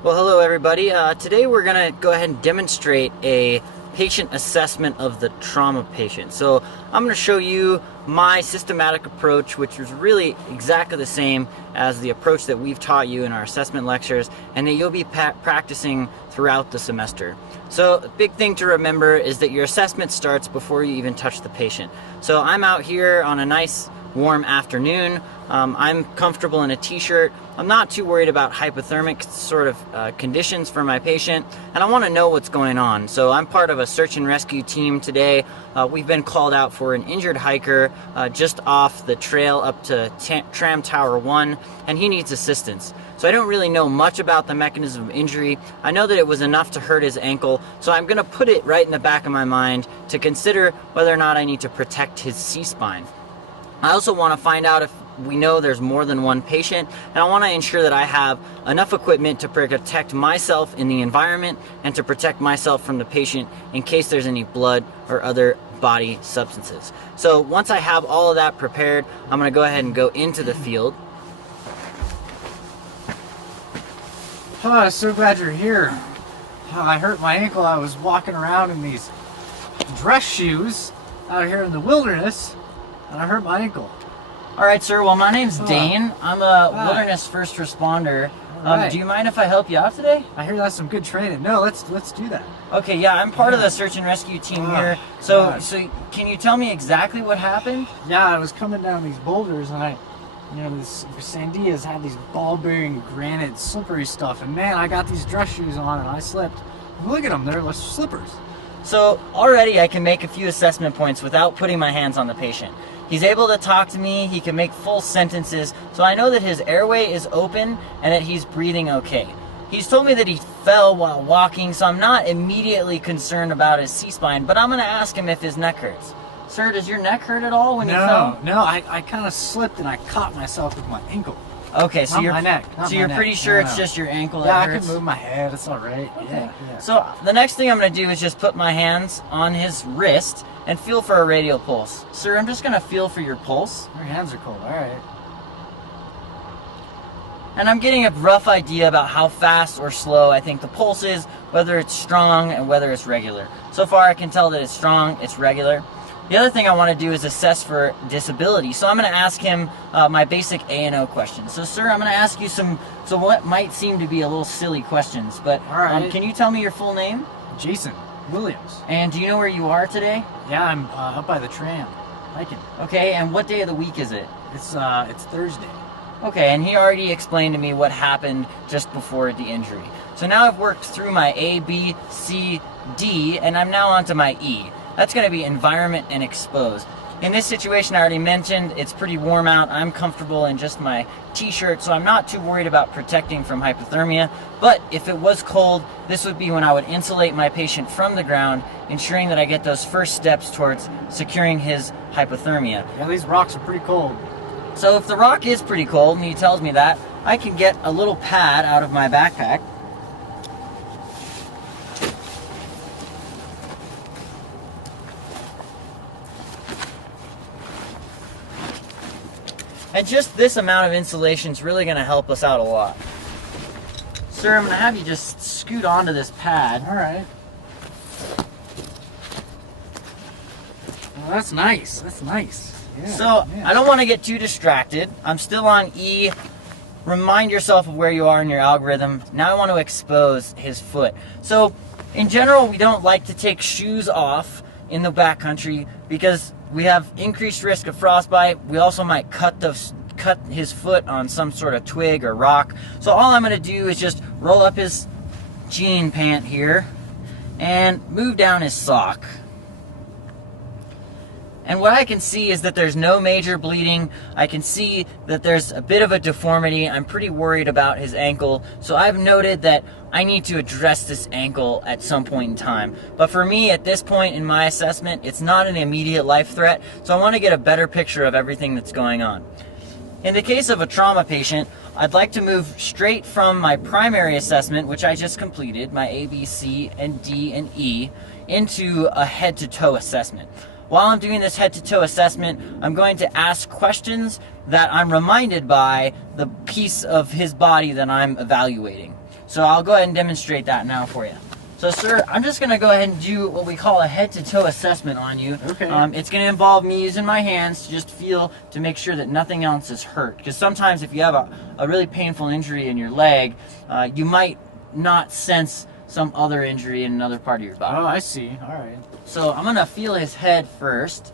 Well, hello everybody. Today we're going to go ahead and demonstrate a patient assessment of the trauma patient. So I'm going to show you my systematic approach, which is really exactly the same as the approach that we've taught you in our assessment lectures and that you'll be practicing throughout the semester. So the big thing to remember is that your assessment starts before you even touch the patient. So I'm out here on a nice warm afternoon. I'm comfortable in a t-shirt. I'm not too worried about hypothermic sort of conditions for my patient, and I want to know what's going on. So I'm part of a search and rescue team today. We've been called out for an injured hiker just off the trail up to Tram Tower 1, and he needs assistance. So I don't really know much about the mechanism of injury. I know that it was enough to hurt his ankle, so I'm going to put it right in the back of my mind to consider whether or not I need to protect his C-spine. I also want to find out if we know there's more than one patient, and I want to ensure that I have enough equipment to protect myself in the environment and to protect myself from the patient in case there's any blood or other body substances. So once I have all of that prepared, I'm going to go ahead and go into the field. Oh, so glad you're here. I hurt my ankle. I was walking around in these dress shoes out here in the wilderness, and I hurt my ankle. All right, sir. Well, my name's Dane. I'm a wilderness first responder. Right. Do you mind if I help you out today? I hear that's some good training. No, let's do that. Okay, yeah, I'm part of the search and rescue team here. So can you tell me exactly what happened? Yeah, I was coming down these boulders, and this Sandias had these ball-bearing granite slippery stuff, and man, I got these dress shoes on, and I slipped. Look at them, they're like slippers. So already I can make a few assessment points without putting my hands on the patient. He's able to talk to me, he can make full sentences, so I know that his airway is open and that he's breathing okay. He's told me that he fell while walking, so I'm not immediately concerned about his C-spine, but I'm going to ask him if his neck hurts. Sir, does your neck hurt at all when you fell? No, I kind of slipped and I caught myself with my ankle. Okay, so my neck. So you're pretty sure it's just your ankle that hurts? Yeah, I can move my head, it's all right. Okay. Yeah. So the next thing I'm going to do is just put my hands on his wrist and feel for a radial pulse. Sir, I'm just going to feel for your pulse. Your hands are cold, all right. And I'm getting a rough idea about how fast or slow I think the pulse is, whether it's strong and whether it's regular. So far I can tell that it's strong, it's regular. The other thing I want to do is assess for disability. So I'm going to ask him my basic A&O questions. So sir, I'm going to ask you what might seem to be a little silly questions, but all right. Can you tell me your full name? Jason Williams. And do you know where you are today? Yeah, I'm up by the tram, hiking. Okay, and what day of the week is it? It's Thursday. Okay, and he already explained to me what happened just before the injury. So now I've worked through my A, B, C, D, and I'm now onto my E. That's going to be environment and exposed. In this situation, I already mentioned, it's pretty warm out. I'm comfortable in just my t-shirt, so I'm not too worried about protecting from hypothermia. But if it was cold, this would be when I would insulate my patient from the ground, ensuring that I get those first steps towards securing his hypothermia. Yeah, these rocks are pretty cold. So if the rock is pretty cold, and he tells me that, I can get a little pad out of my backpack. And just this amount of insulation is really going to help us out a lot. Sir, I'm going to have you just scoot onto this pad. All right. Well, that's nice. That's nice. Yeah, so, I don't want to get too distracted. I'm still on E. Remind yourself of where you are in your algorithm. Now I want to expose his foot. So, in general, we don't like to take shoes off in the backcountry because we have increased risk of frostbite. We also might cut his foot on some sort of twig or rock. So all I'm going to do is just roll up his jean pant here and move down his sock. And what I can see is that there's no major bleeding. I can see that there's a bit of a deformity. I'm pretty worried about his ankle. So I've noted that I need to address this ankle at some point in time. But for me, at this point in my assessment, it's not an immediate life threat. So I want to get a better picture of everything that's going on. In the case of a trauma patient, I'd like to move straight from my primary assessment, which I just completed, my A, B, C, and D, and E, into a head-to-toe assessment. While I'm doing this head-to-toe assessment, I'm going to ask questions that I'm reminded by the piece of his body that I'm evaluating. So I'll go ahead and demonstrate that now for you. So sir, I'm just gonna go ahead and do what we call a head-to-toe assessment on you. Okay. It's gonna involve me using my hands to just feel to make sure that nothing else is hurt. Because sometimes if you have a really painful injury in your leg, you might not sense some other injury in another part of your body. Oh, I see. All right. So I'm gonna feel his head first.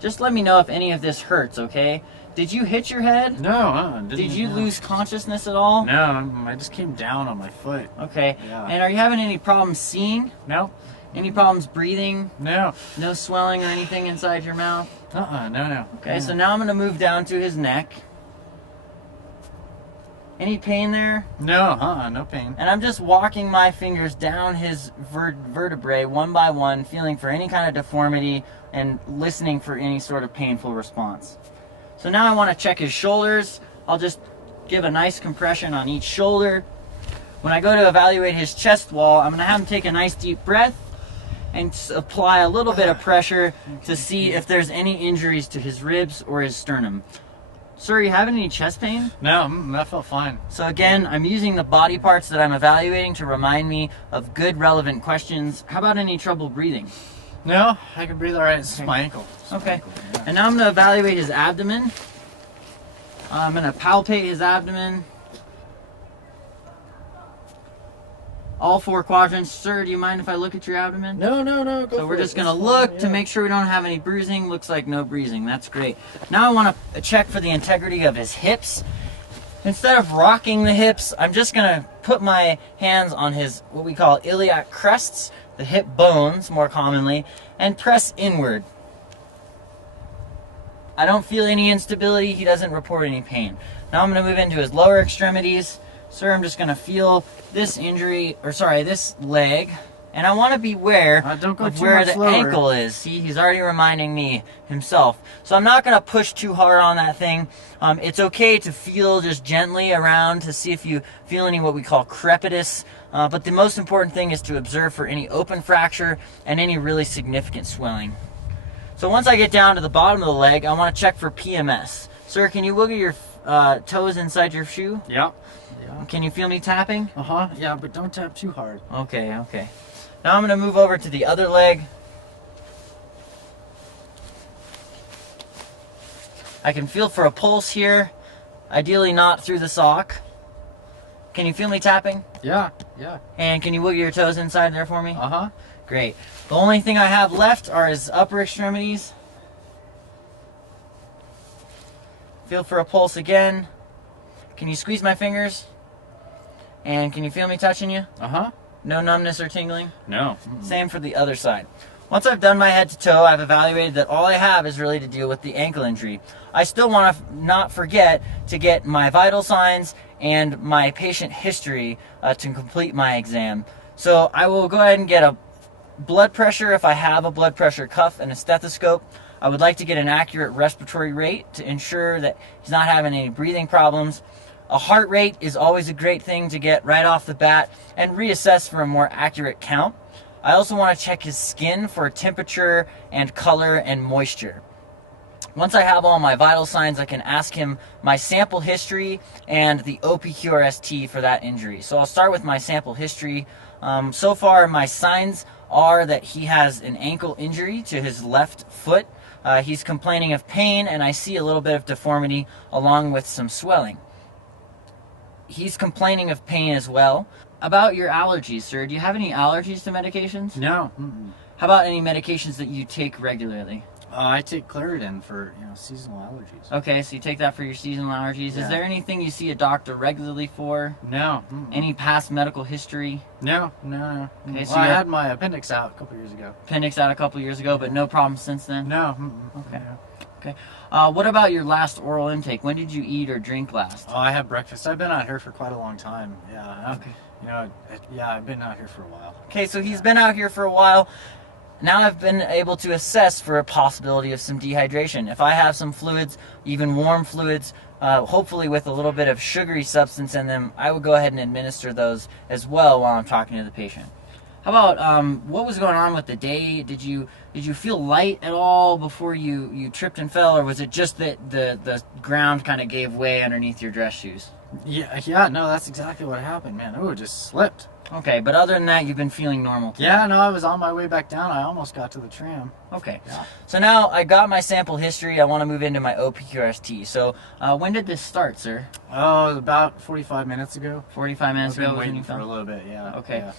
Just let me know if any of this hurts, okay? Did you hit your head? No, Did you lose consciousness at all? No, I just came down on my foot. Okay. Yeah. And are you having any problems seeing? No. Any problems breathing? No. No swelling or anything inside your mouth? No. Okay, so now I'm going to move down to his neck. Any pain there? No, no pain. And I'm just walking my fingers down his vertebrae one by one, feeling for any kind of deformity and listening for any sort of painful response. So now I want to check his shoulders. I'll just give a nice compression on each shoulder. When I go to evaluate his chest wall, I'm going to have him take a nice deep breath and apply a little bit of pressure to see if there's any injuries to his ribs or his sternum. Sir, are you having any chest pain? No, that felt fine. So again, I'm using the body parts that I'm evaluating to remind me of good relevant questions. How about any trouble breathing? No, I can breathe all right. It's my ankle. Okay. And now I'm going to evaluate his abdomen. I'm going to palpate his abdomen. All four quadrants. Sir, do you mind if I look at your abdomen? No, go So we're just going to look to make sure we don't have any bruising. Looks like no bruising. That's great. Now I want to check for the integrity of his hips. Instead of rocking the hips, I'm just going to put my hands on his, what we call iliac crests, the hip bones more commonly, and press inward. I don't feel any instability. He doesn't report any pain. Now I'm going to move into his lower extremities. Sir, I'm just going to feel this injury, or sorry, this leg, and I want to be aware don't go of too where much the lower. ankle is. See, he's already reminding me himself. So I'm not going to push too hard on that thing. It's okay to feel just gently around to see if you feel any what we call crepitus. But the most important thing is to observe for any open fracture and any really significant swelling. So once I get down to the bottom of the leg, I want to check for PMS. Sir, can you wiggle your toes inside your shoe? Yeah. Can you feel me tapping? Yeah, but don't tap too hard. Okay. Now I'm going to move over to the other leg. I can feel for a pulse here, ideally not through the sock. Can you feel me tapping? Yeah. And can you wiggle your toes inside there for me? Great. The only thing I have left are his upper extremities. Feel for a pulse again. Can you squeeze my fingers? And can you feel me touching you? No numbness or tingling? No. Same for the other side. Once I've done my head to toe, I've evaluated that all I have is really to deal with the ankle injury. I still want to not forget to get my vital signs and my patient history to complete my exam. So I will go ahead and get a blood pressure if I have a blood pressure cuff and a stethoscope. I would like to get an accurate respiratory rate to ensure that he's not having any breathing problems. A heart rate is always a great thing to get right off the bat and reassess for a more accurate count. I also want to check his skin for temperature and color and moisture. Once I have all my vital signs, I can ask him my sample history and the OPQRST for that injury. So I'll start with my sample history. So far, my signs are that he has an ankle injury to his left foot. He's complaining of pain, and I see a little bit of deformity along with some swelling. He's complaining of pain as well. About your allergies, sir, do you have any allergies to medications? No. How about any medications that you take regularly? I take Claritin for seasonal allergies. Okay, so you take that for your seasonal allergies. Yeah. Is there anything you see a doctor regularly for? No. Any past medical history? No. Okay, so I you had my appendix out a couple years ago. Appendix out a couple years ago, but no problem since then? No. Okay. What about your last oral intake? When did you eat or drink last? I had breakfast. I've been out here for quite a long time. Yeah. Okay. I've been out here for a while. Okay, so he's been out here for a while. Now I've been able to assess for a possibility of some dehydration. If I have some fluids, even warm fluids, hopefully with a little bit of sugary substance in them, I would go ahead and administer those as well while I'm talking to the patient. How about what was going on with the day? Did you feel light at all before you tripped and fell, or was it just that the ground kind of gave way underneath your dress shoes? Yeah, no, that's exactly what happened, man. Oh, it just slipped. Okay, but other than that, you've been feeling normal today. Yeah, no, I was on my way back down. I almost got to the tram. Okay. Yeah. So now I got my sample history. I want to move into my OPQRST. So when did this start, sir? Oh, about 45 minutes ago. 45 minutes I've been ago was when waiting you for a felt? little bit, yeah. Okay. Yeah.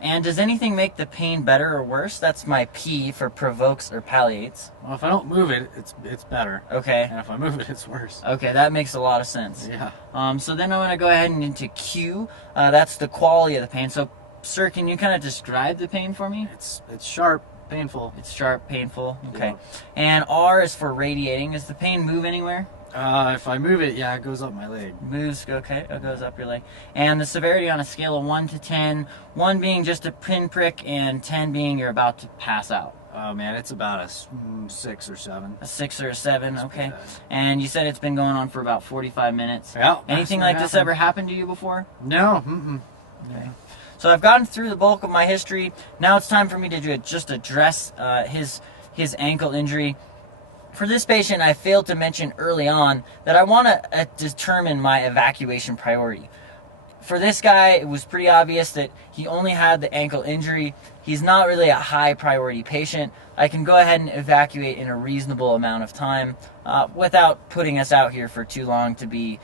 And does anything make the pain better or worse? That's my P for provokes or palliates. Well, if I don't move it, it's better. Okay. And if I move it, it's worse. Okay, that makes a lot of sense. Yeah. So then I'm going to go ahead and into Q. That's the quality of the pain. So, sir, can you kind of describe the pain for me? It's sharp, painful. It's sharp, painful. Okay. Yeah. And R is for radiating. Does the pain move anywhere? If I move it, yeah, it goes up my leg. Moves, okay, it goes up your leg. And the severity on a scale of 1 to 10, 1 being just a pinprick and 10 being you're about to pass out. Oh man, it's about a 6 or 7. A 6 or a 7, That's okay. bad. And you said it's been going on for about 45 minutes. Yeah. Anything that's like what this happened. ever happened to you before? No. Mm-mm. Okay. So I've gotten through the bulk of my history. Now it's time for me to just address his ankle injury. For this patient, I failed to mention early on that I want to determine my evacuation priority. For this guy, it was pretty obvious that he only had the ankle injury. He's not really a high priority patient. I can go ahead and evacuate in a reasonable amount of time without putting us out here for too long to be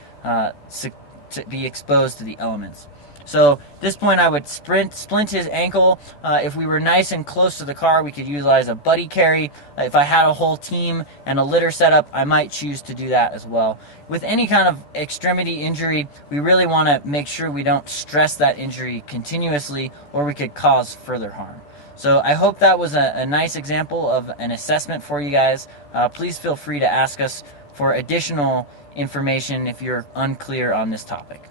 exposed to the elements. So at this point, I would splint his ankle. If we were nice and close to the car, we could utilize a buddy carry. If I had a whole team and a litter setup, I might choose to do that as well. With any kind of extremity injury, we really want to make sure we don't stress that injury continuously, or we could cause further harm. So I hope that was a nice example of an assessment for you guys. Please feel free to ask us for additional information if you're unclear on this topic.